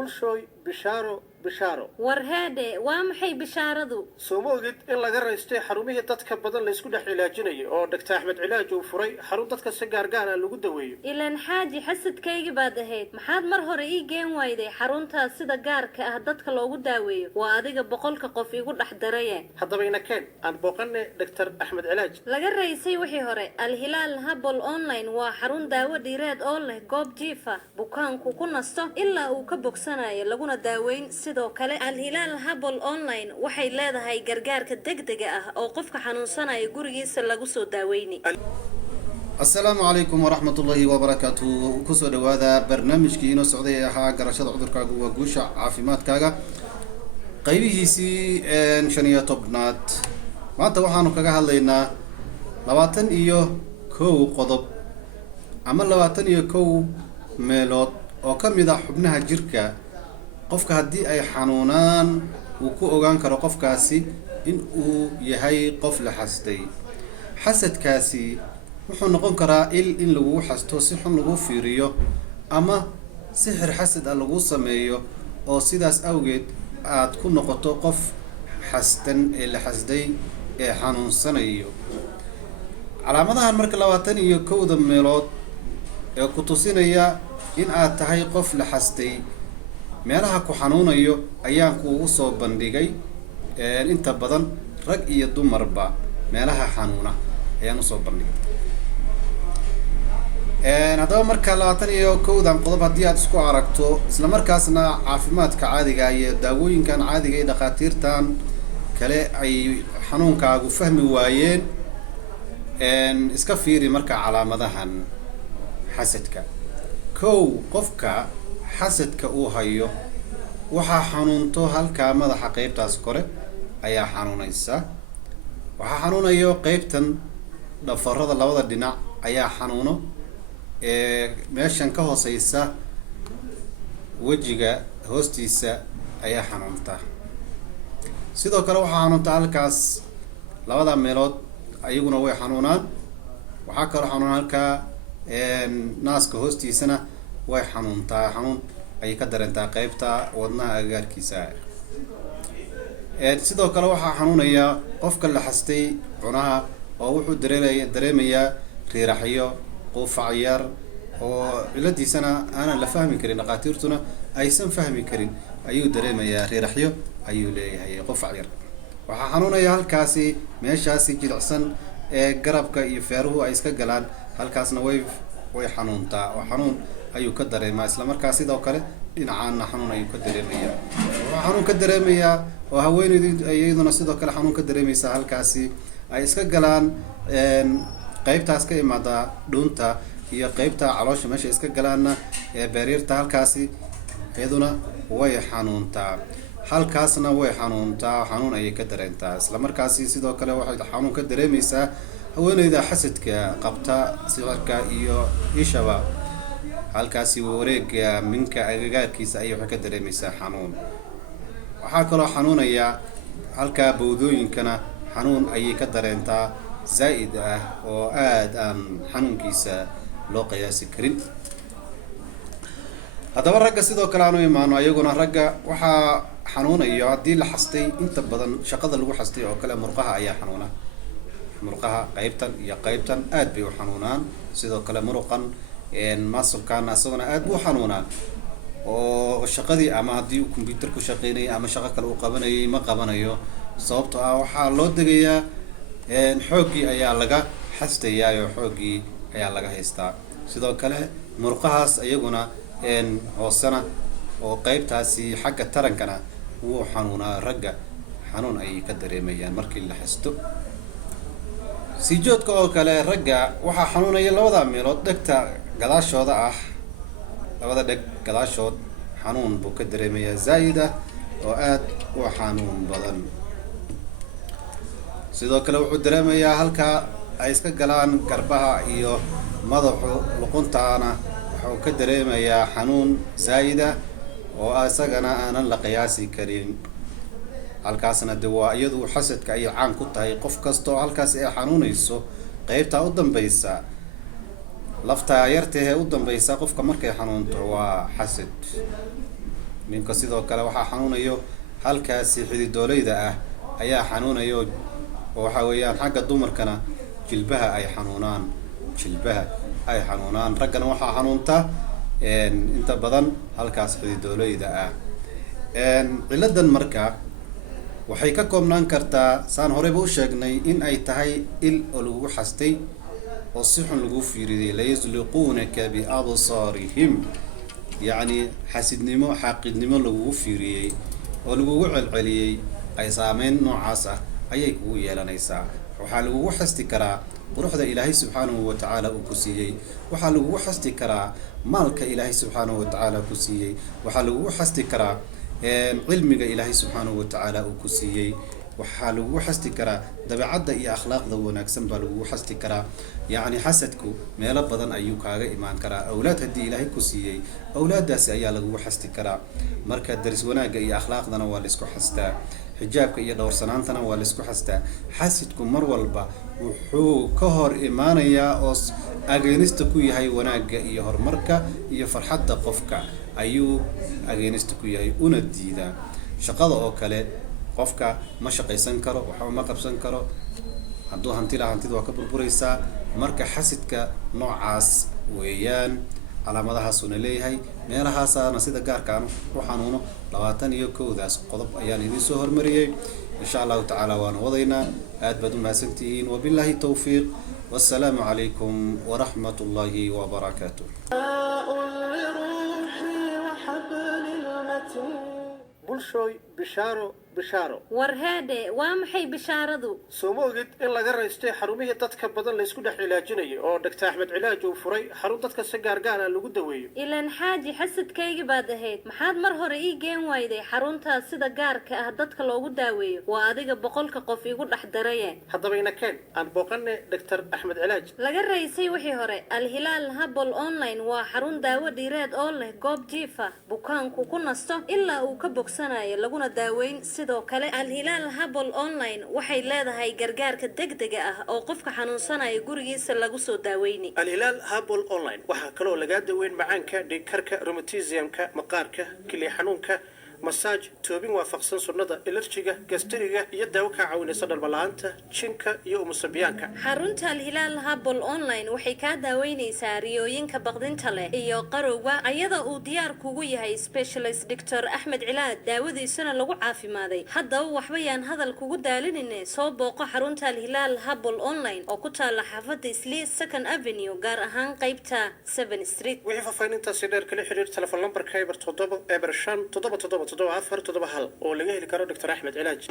bulshooy bishaaro warheede waa maxay bishaaradu soo moogid in laga raystay xarumihii dadka badan la isku dhex cilaajinayay oo Dr. Axmed Cilaaj uu furay xarun dadka si gaar ah lagu daweeyo ilaan xaaji xasadkayga baad ahayd maxaad mar hore ii geen wayday xaruntaas sida gaarka ah dadka loogu daaweeyo waa adiga boqolka qof igu dhex daraya haddaba ina keen aan booqanay Dr. Axmed Cilaaj laga raysay wixii hore Al-Hilaal Herbal Online waa xarun daawo dhireed oo leh goob jiif ah bukaanku ku nasto ilaa uu ka bogsanayo laguna daaweyn sidoo kale Al-Hilaal Herbal Online waxay leedahay gargaarka degdega ah oo qofka xanuunsanaya gurigiisa lagu soo daaweyni السلام عليكم ورحمة الله وبركاته كسو دوادا برنامجكي إنو سعودية ها قرشاد عذر كاغو وقوشا عافيمات كاغا قيبه سي شنية طبنات ما توحانو كاغا هالينا لواتن إيو كو قضب عمل لواتن إيو كو ميلوت أو كم إذا حبناها جيركا قفك هدي أي حانونان وكو أوغان كارو قفكاسي إن أو يهي قفل حسدي حسد كاسي wuxuu noqon karaa in lagu xasto si xun lagu fiiriyo ama sixir xasad lagu sameeyo oo sidaas awgeed aad ku noqoto qof xasdan ee la xasday ee xanuunsanayo calaamadahan marka 21 meelood ee ku tusinaya in aad tahay qof la xasday meelaha ku xanuunayo ayaan kuugu soo bandhigay inta badan rag iyo dumarba meelaha xanuuna ayaan u soo bandhigay haddaba marka 21 qodob haddii aad isku aragto isla markaasna caafimaadka caadiga iyo daawooyinkan caadiga ee dhaqaatiirtan kale ay xanuunkaagu fahmi waayeen iska fiiri marka calaamadahan xasadka qofka xasadka uu hayo waxaa xanuunto halka madaxa qaybtaas kore ayaa xanuunaysa waxaa xanuunayo qaybtan dhafarada labada dhinac ayaa xanuuno meeshan ka hooseysa wajiga hoostiisa ayaa xanuunta sidoo kale waxaa xanuunta halkaas labada meelood ayaguna way xanuunaan waxaa kaloo xanuun halkaa naaska hoostiisana way xanuuntaa xanuun ayay ka dareentaa qaybta wadnaha agagaarkiisa sidoo kale waxaa xanuunaya qofka la xastay cunaha oo wuxuu dareemayaa riiraxyo qufac yar oo ciladiisana aanan la fahmi karin dhaqaatiirtuna aysan fahmi karin ayuu dareemayaa riiraxyo ayuu leeyahay qufac yar waxaa xanuunaya halkaasi meeshaasi jilicsan ee garabka iyo feeruhu ay iska galaan halkaasna way xanuuntaa oo xanuun ayuu ka dareemaa isla markaas sidoo kale dhinacaana xanuun ayuu ka dareemayaa waxaa xanuun ka dareemayaa oo haweeneydu iyaduna sidoo kale xanuun ka dareemaysaa halkaasi ay iska galaan qaybtaas ka imaada dhuunta iyo qaybta caloosha meesha iska galaana ee beerirta halkaasi iyaduna way xanuuntaa halkaasna way xanuuntaa xanuun ayay ka dareentaa isla markaasi sidoo kale waxay xanuun ka dareemaysaa haweeneyda xasadka qabta sixirka iyo ishaba halkaasi wareega minka agagaarkiisa ayay waxay ka dareemaysaa xanuun waxaa kaloo xanuunaya halka bowdooyinkana xanuun ayay ka dareentaa زائد أو آد حنون كيسا لو قياسي كريم هذا الرجع سيدو كلامه يمانو أيقونا رجع وحا حنون يعدي لحستي أنت بدن شقد اللي حستي أو كلام مرقها أي حنونا مرقها قيبتا يا قيبتا آد بيو حنونان سيدو كلام مرقا إن ما سكان أصلا آد بو حنونان وشقدي أما هدي كمبيوتر كشقيني أما شقك لو قبني ما قبنيو صوبت أو حالود دقيقة xoogii ayaa laga xastayaa oo xoogii ayaa laga haystaa sidoo kale murqahaas ayaguna hoosana oo qaybtaasi xagga tarankana wuu xanuunaa ragga xanuun ay ka dareemayaan markii la xasto si joodka oo kale ragga waxa xanuunaya labada meelood dhegta gadaashooda labada dheg gadaashood xanuun buu ka dareemayaa zaayida oo aad u xanuun badan sidoo kale wuxuu dareemayaa halka ay iska galaan garbaha iyo madaxu luquntaana wuxuu ka dareemayaa xanuun zaayida oo isagana aanan la qiyaasi karin halkaasna waa iyadu xasadka ay caan ku tahay qof kasto halkaas ay xanuunayso qaybta u dambaysa lafta yartee u dambaysa qofka markay xanuunto waa xasad ninka sidoo kale waxaa xanuunayo halkaasi xididoolayda ah ayaa xanuunayo, oo waxa weeyaan xagga dumarkana jilbaha ay xanuunaan, raggana waxaa xanuunta inta badan halkaas xididoolayda ah. ciladan marka waxay ka koobnaan kartaa saan horeyba u sheegnay in ay tahay il oo lagu xastay oo si xun lagu fiiriyay, layasliquunaka biabsaarihim, yacni xasidnimo xaaqidnimo lagugu fiiriyey oo lagugu celceliyey, ay saameyn noocaas ah ayay kugu yeelanaysaa. waxaa lagugu xasti karaa quruxda ilaahay subxaanahu wa tacaala uu ku siiyey, waxaa lagugu xasti karaa maalka ilaahay subxaanahu wa tacaala ku siiyey, waxaa lagugu xasti karaa cilmiga ilaahay subxaanahu wa tacaala uu ku siiyey, waxaa lagugu xasti karaa dabeecadda iyo akhlaaqda wanaagsan baa lagugu xasti karaa. yacni xasadku meelo badan ayuu kaaga imaan karaa. awlaad haddii ilaahay ku siiyey, awlaadaasi ayaa lagugu xasti karaa. marka daris wanaagga iyo akhlaaqdana waa laisku xastaa, xijaabka iyo dhowrsanaantana waa laisku xastaa. xasidku mar walba wuxuu ka hor imaanayaa oo ageenista ku yahay wanaagga iyo horumarka iyo farxadda qofka ayuu ageenista ku yahay, una diidaa. shaqada oo kale qofka ma shaqaysan karo, waxba ma qabsan karo, hadduu hanti lahaa hantida waa ka burburaysaa. marka xasidka noocaas weeyaan, calaamadahaasuna leeyahay. meelahaasaana sida gaarkaan u xanuuno 21daas qodob ayaan idiin soo hormariyey. insha allahu tacaala waana wadaynaa. aad baad u mahadsantihiin. wabillahi tawfiiq, wassalaamu calaykum waraxmat ullaahi wabarakaatuh. bulshooy bishaaro war heedhe waa maxay bishaaradu? soo ma ogid in laga raystay xarumihii dadka badan laysku dhex cilaajinayay oo Dr. Axmed Cilaaj uu furay xarun dadka si gaargaar ah lagu daweeyo? ilaan xaaji xasadkaygi baad ahayd, maxaad mar hore ii geen wayday xaruntaas sida gaarka ah dadka loogu daaweeyo? waa adiga boqolka qof igu dhex darayeen. haddaba ina keen aan booqanay Dr. Axmed Cilaaj. laga raysay wixii hore. Al-Hilaal Herbal Online waa xarun daawo dhireed oo leh goob jiif ah, bukaanku ku nasto ilaa uu ka bogsanayo laguna daaweyn. sidoo kale Al-Hilaal Herbal Online waxay leedahay gargaarka degdega ah oo qofka xanuunsanaya gurigiisa lagu soo daaweyni. Al-Hilaal Herbal Online waxaa kaloo laga daweyn macaanka, dhiigkarka, rheumatismka, maqaarka, kiliya xanuunka, masaaj, toobin waafaqsan sunnada, alerjiga, gastriga iyo daawo ka caawinaysa dhalmalaanta, jinka iyo umusabiyaanka. xarunta Al-Hilaal Herbal Online waxay ka daaweynaysaa riyooyinka baqdinta leh iyo qarowga, ayada uu diyaar kugu yahay specialist Dr. Axmed Cilaaj, daawadiisana lagu caafimaaday. haddaba waxba yaan hadal kugu daalinine, soo booqo xarunta Al-Hilaal Herbal Online oo ku taala xaafadda Islii 2nd Avenue, gaar ahaan qaybta 7 Street. wixii faafayntaasi dheer kala xiriir telefoon lambarka eber 7 eber 5 7 7 7 4 7 hal oo laga heli karo Dr. Axmed Cilaaj.